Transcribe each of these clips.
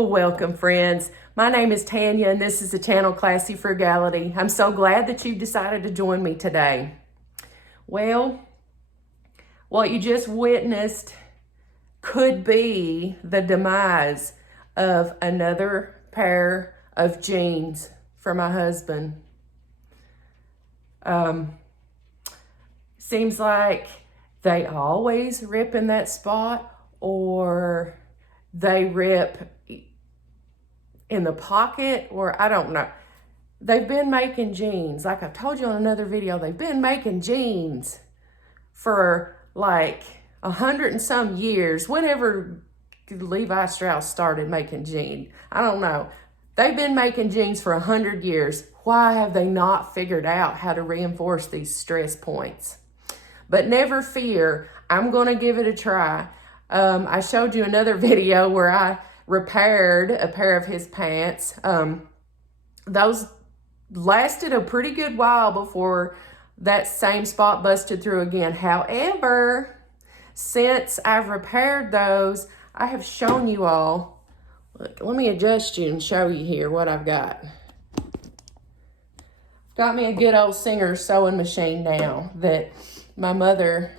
Well, welcome, friends. My name is Tanya, and this is the channel Classy Frugality. I'm so glad that you decided to join me today. Well, what you just witnessed could be the demise of another pair of jeans for my husband. Seems like they always rip in that spot, or they rip in the pocket, or I don't know. They've been making jeans. Like I told you on another video, they've been making jeans for like 100 and some years. Whenever Levi Strauss started making jeans, I don't know. They've been making jeans for 100 years. Why have they not figured out how to reinforce these stress points? But never fear, I'm gonna give it a try. I showed you another video where I repaired a pair of his pants. Those lasted a pretty good while before that same spot busted through again. However, since I've repaired those, I have shown you all. Look, let me adjust you and show you here what I've got. Got me a good old Singer sewing machine now that my mother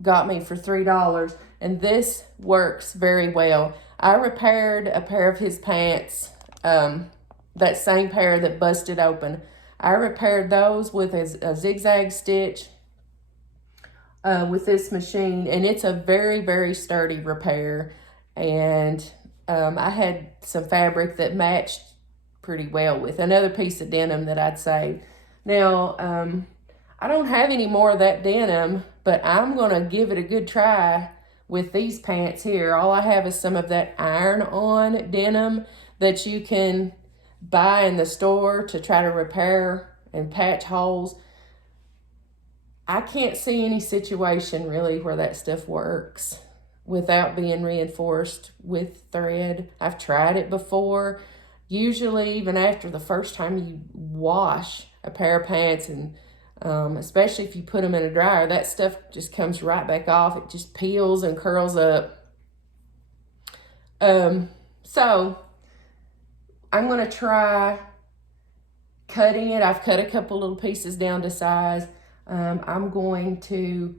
got me for $3, and this works very well. I repaired a pair of his pants, that same pair that busted open. I repaired those with a zigzag stitch with this machine, and it's a very, very sturdy repair. And I had some fabric that matched pretty well with another piece of denim that I'd saved. Now, I don't have any more of that denim, but I'm gonna give it a good try with these pants here. All I have is some of that iron-on denim that you can buy in the store to try to repair and patch holes. I can't see any situation really where that stuff works without being reinforced with thread. I've tried it before. Usually, even after the first time you wash a pair of pants, and especially if you put them in a dryer, that stuff just comes right back off. It just peels and curls up. So I'm gonna try cutting it. I've cut a couple little pieces down to size. I'm going to,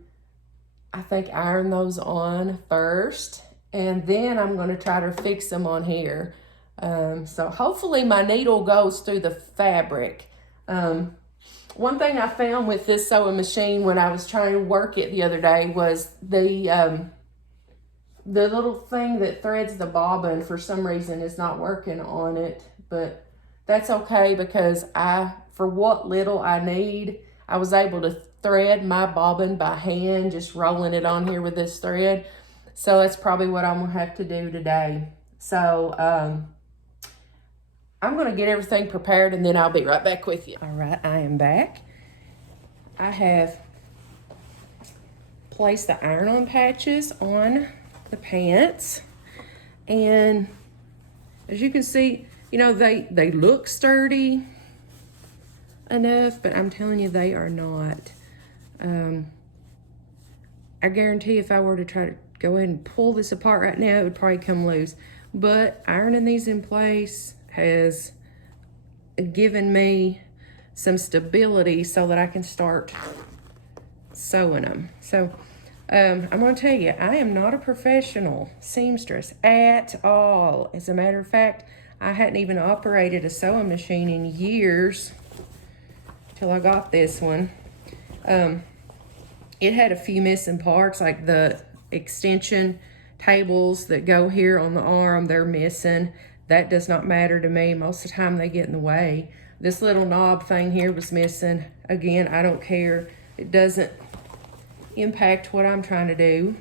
I think, iron those on first, and then I'm gonna try to fix them on here. So hopefully my needle goes through the fabric. One thing I found with this sewing machine when I was trying to work it the other day was the little thing that threads the bobbin for some reason is not working on it, but that's okay because for what little I need, I was able to thread my bobbin by hand, just rolling it on here with this thread. So that's probably what I'm gonna have to do today. So I'm gonna get everything prepared and then I'll be right back with you. All right, I am back. I have placed the iron-on patches on the pants, and as you can see, you know, they look sturdy enough, but I'm telling you, they are not. I guarantee if I were to try to go ahead and pull this apart right now, it would probably come loose. But ironing these in place has given me some stability so that I can start sewing them. So I'm going to tell you, I am not a professional seamstress at all. As a matter of fact, I hadn't even operated a sewing machine in years till I got this one. It had a few missing parts, like the extension tables that go here on the arm, they're missing. That does not matter to me. Most of the time they get in the way. This little knob thing here was missing. Again, I don't care. It doesn't impact what I'm trying to do.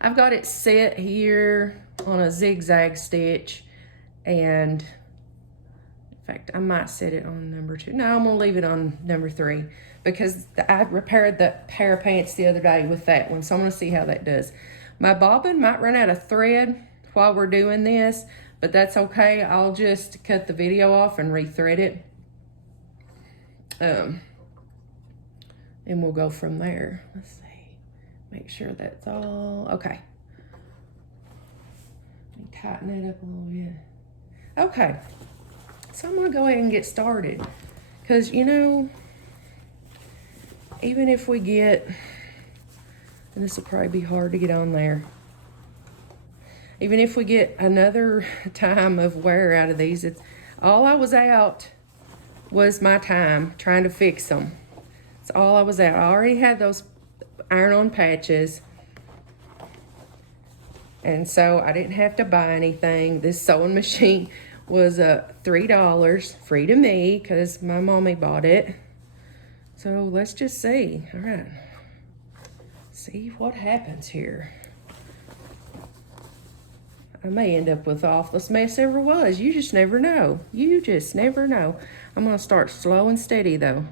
I've got it set here on a zigzag stitch, and in fact, I might set it on number 2. No, I'm gonna leave it on number 3 because I repaired the pair of pants the other day with that one, so I'm gonna see how that does. My bobbin might run out of thread while we're doing this, but that's okay. I'll just cut the video off and rethread it. And we'll go from there. Let's see, make sure that's all okay. tighten it up a little bit. Okay, so I'm gonna go ahead and get started. Because, you know, even if we get, and this will probably be hard to get on there, even if we get another time of wear out of these, it's all I was out was my time trying to fix them. That's all I was out. I already had those iron-on patches, and so I didn't have to buy anything. This sewing machine was $3 free to me because my mommy bought it. So let's just see. All right, see what happens here. I may end up with the awfulest mess ever was. You just never know. You just never know. I'm gonna start slow and steady though.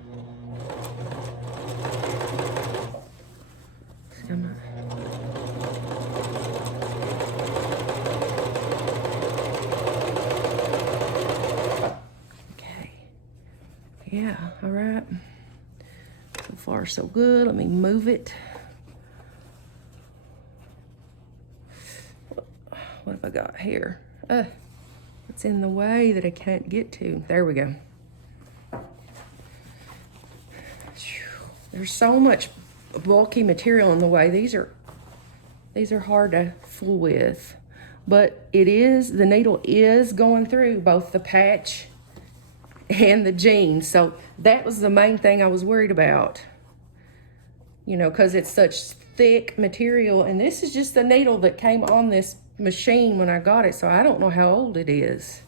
Yeah, all right. So far, so good. Let me move it. What have I got here? It's in the way that I can't get to. There we go. There's so much bulky material in the way. These are hard to fool with. But the needle is going through both the patch and the jeans. So that was the main thing I was worried about. You know, because it's such thick material. And this is just the needle that came on this machine when I got it. So I don't know how old it is.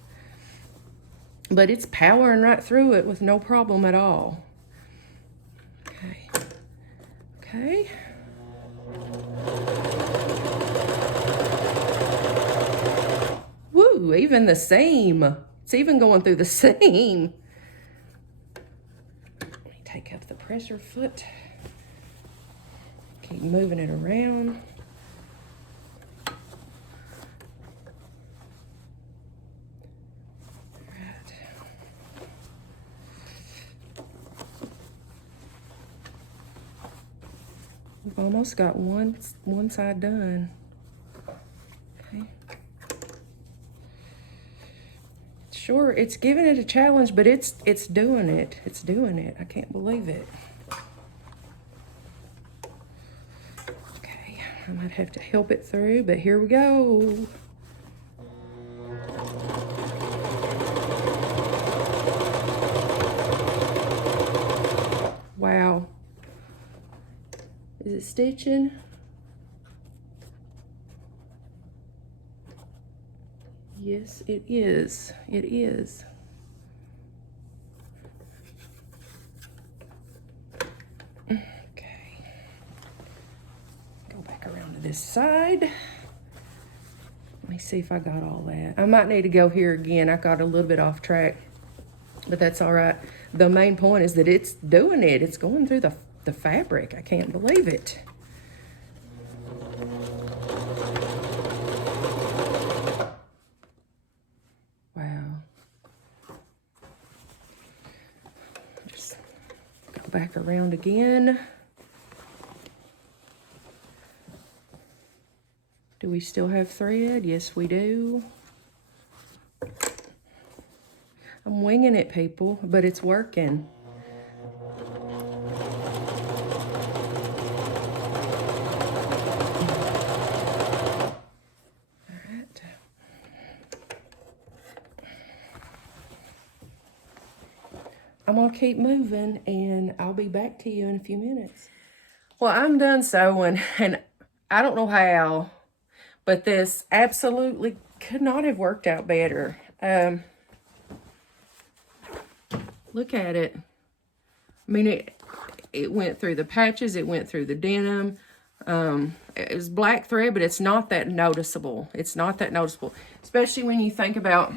But it's powering right through it with no problem at all. Okay. Okay. Woo, even the seam. It's even going through the seam. Let me take up the presser foot. Keep moving it around. Right. We've almost got one side done. Okay. Sure, it's giving it a challenge, but it's doing it. It's doing it. I can't believe it. Okay, I might have to help it through, but here we go. Wow. Is it stitching? Yes, it is. It is. Okay. Go back around to this side. Let me see if I got all that. I might need to go here again. I got a little bit off track, but that's all right. The main point is that it's doing it. It's going through the fabric. I can't believe it. Back around again. Do we still have thread? Yes, we do. I'm winging it, people, but it's working. I'm gonna keep moving and I'll be back to you in a few minutes. Well, I'm done sewing and I don't know how, but this absolutely could not have worked out better. Look at it. I mean, it went through the patches, it went through the denim. It was black thread, but it's not that noticeable. It's not that noticeable, especially when you think about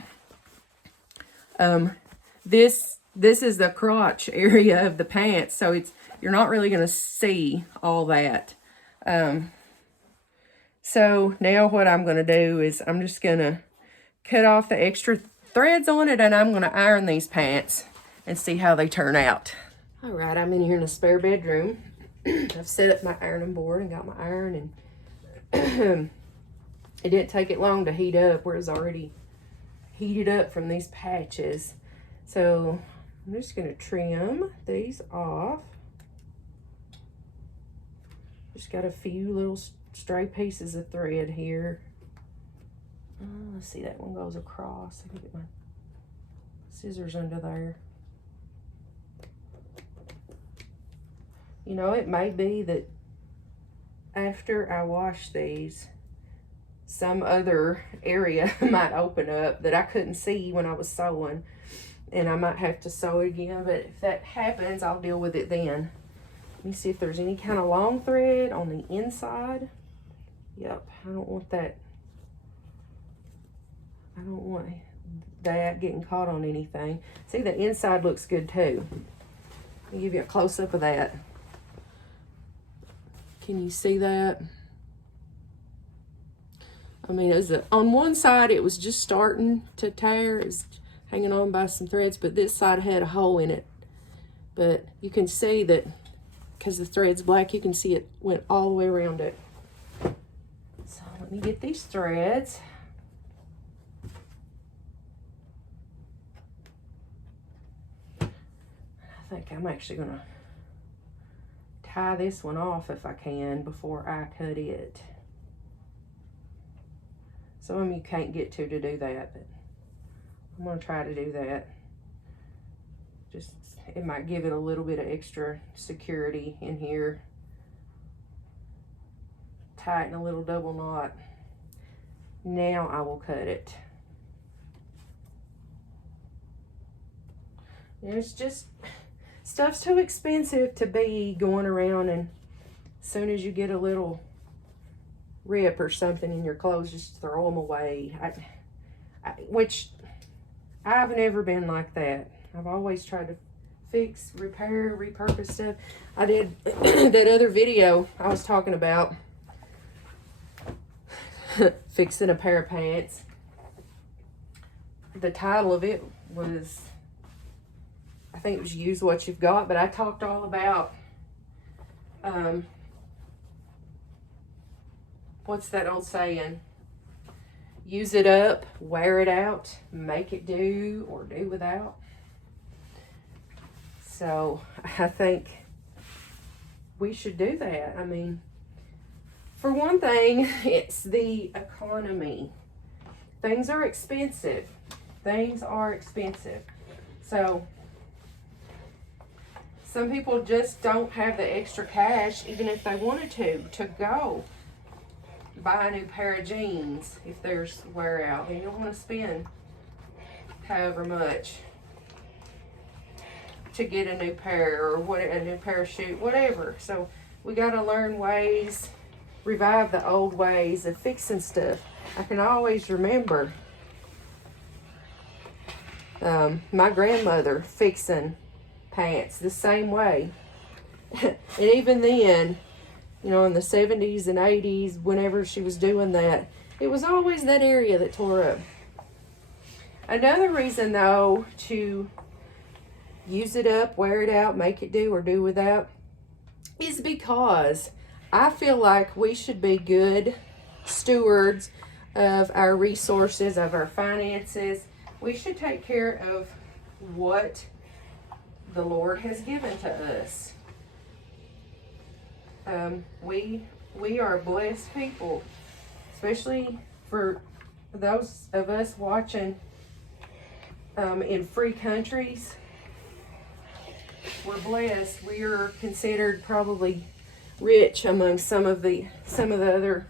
this is the crotch area of the pants, so you're not really going to see all that. So now what I'm going to do is I'm just going to cut off the extra threads on it, and I'm going to iron these pants and see how they turn out. All right, I'm in here in the spare bedroom. I've set up my ironing board and got my iron, and It didn't take it long to heat up, where it's already heated up from these patches. So I'm just going to trim these off. Just got a few little stray pieces of thread here. Let's see, that one goes across. I can get my scissors under there. You know, it may be that after I wash these, some other area might open up that I couldn't see when I was sewing, and I might have to sew again, but if that happens, I'll deal with it then. Let me see if there's any kind of long thread on the inside. Yep, I don't want that. I don't want that getting caught on anything. See, the inside looks good too. Let me give you a close-up of that. Can you see that? I mean, on one side, it was just starting to tear. It's hanging on by some threads, but this side had a hole in it. But you can see that, because the thread's black, you can see it went all the way around it. So let me get these threads. I think I'm actually going to tie this one off if I can before I cut it. Some of you can't get to do that, but I'm going to try to do that. Just, it might give it a little bit of extra security in here. Tighten a little double knot. Now I will cut it. It's just, stuff's too expensive to be going around, and as soon as you get a little rip or something in your clothes, just throw them away. Which I've never been like that. I've always tried to fix, repair, repurpose stuff. I did that other video I was talking about fixing a pair of pants. The title of it was, I think it was Use What You've Got, but I talked all about what's that old saying? Use it up, wear it out, make it do, or do without. So I think we should do that. I mean, for one thing, it's the economy. Things are expensive. Things are expensive. So some people just don't have the extra cash, even if they wanted to go buy a new pair of jeans if there's wear out. And you don't want to spend however much to get a new pair, or what, a new pair of shoes, whatever. So we got to learn ways, revive the old ways of fixing stuff. I can always remember my grandmother fixing pants the same way. And even then, you know, in the 70s and 80s, whenever she was doing that, it was always that area that tore up. Another reason, though, to use it up, wear it out, make it do, or do without, is because I feel like we should be good stewards of our resources, of our finances. We should take care of what the Lord has given to us. We are blessed people, especially for those of us watching in free countries. We're blessed. We are considered probably rich among some of the other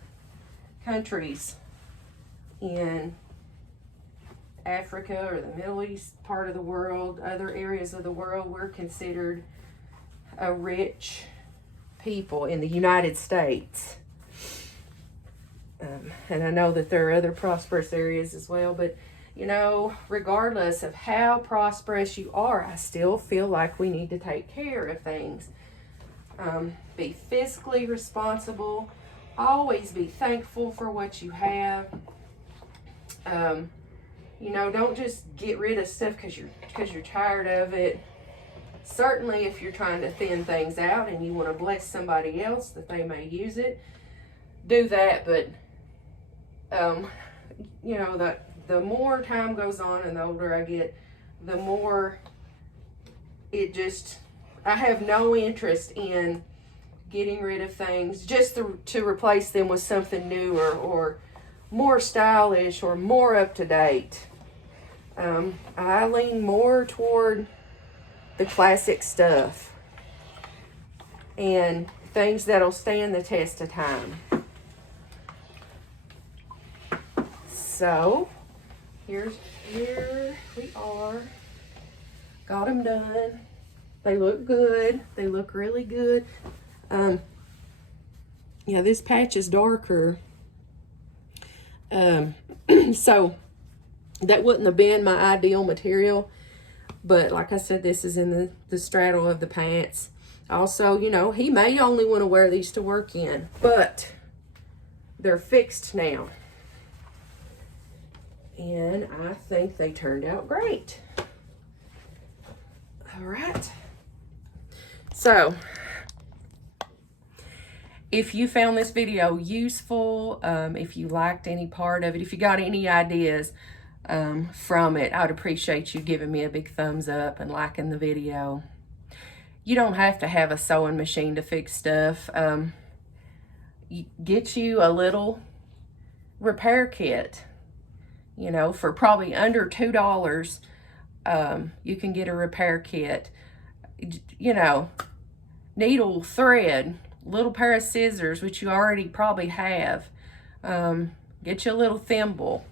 countries in Africa or the Middle East part of the world, other areas of the world. We're considered a rich people in the United States. And I know that there are other prosperous areas as well, but you know, regardless of how prosperous you are, I still feel like we need to take care of things. Be fiscally responsible. Always be thankful for what you have. You know, don't just get rid of stuff because you're tired of it. Certainly, if you're trying to thin things out and you want to bless somebody else that they may use it, do that. But You know, the more time goes on and the older I get, the more I have no interest in getting rid of things just to replace them with something newer or more stylish or more up to date. I lean more toward the classic stuff and things that'll stand the test of time. So here we are. Got them done. They look good. They look really good. Yeah, this patch is darker. So that wouldn't have been my ideal material, but like I said, this is in the straddle of the pants. Also, you know, he may only want to wear these to work in, but they're fixed now. And I think they turned out great. All right. So, if you found this video useful, if you liked any part of it, if you got any ideas from it, I'd appreciate you giving me a big thumbs up and liking the video. You don't have to have a sewing machine to fix stuff. Get you a little repair kit. You know, for probably under $2, you can get a repair kit. You know, needle, thread, little pair of scissors, which you already probably have. Get you a little thimble.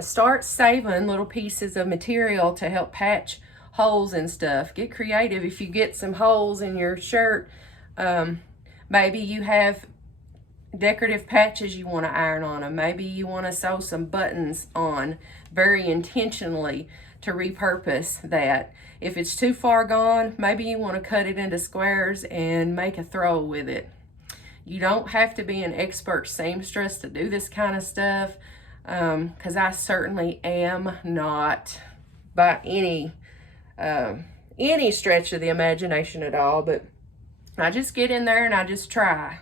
Start saving little pieces of material to help patch holes and stuff. Get creative. If you get some holes in your shirt, maybe you have decorative patches you want to iron on them. Maybe you want to sew some buttons on very intentionally to repurpose that. If it's too far gone, maybe you want to cut it into squares and make a throw with it. You don't have to be an expert seamstress to do this kind of stuff, because I certainly am not by any stretch of the imagination at all, but I just get in there and I just try.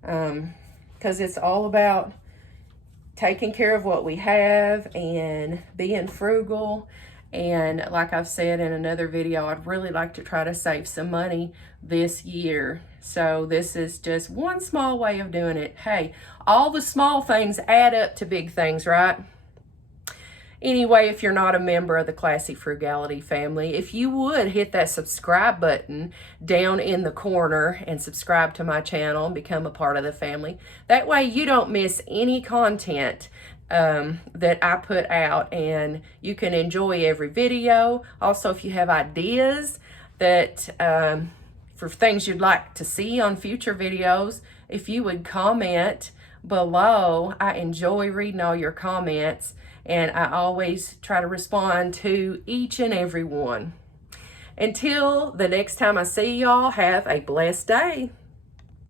Because it's all about taking care of what we have and being frugal. And like I've said in another video, I'd really like to try to save some money this year. So this is just one small way of doing it. Hey, all the small things add up to big things, right? Anyway, if you're not a member of the Classy Frugality family, if you would hit that subscribe button down in the corner and subscribe to my channel and become a part of the family. That way you don't miss any content that I put out, and you can enjoy every video. Also, if you have ideas that for things you'd like to see on future videos, if you would comment below. I enjoy reading all your comments, and I always try to respond to each and every one. Until the next time I see y'all, have a blessed day.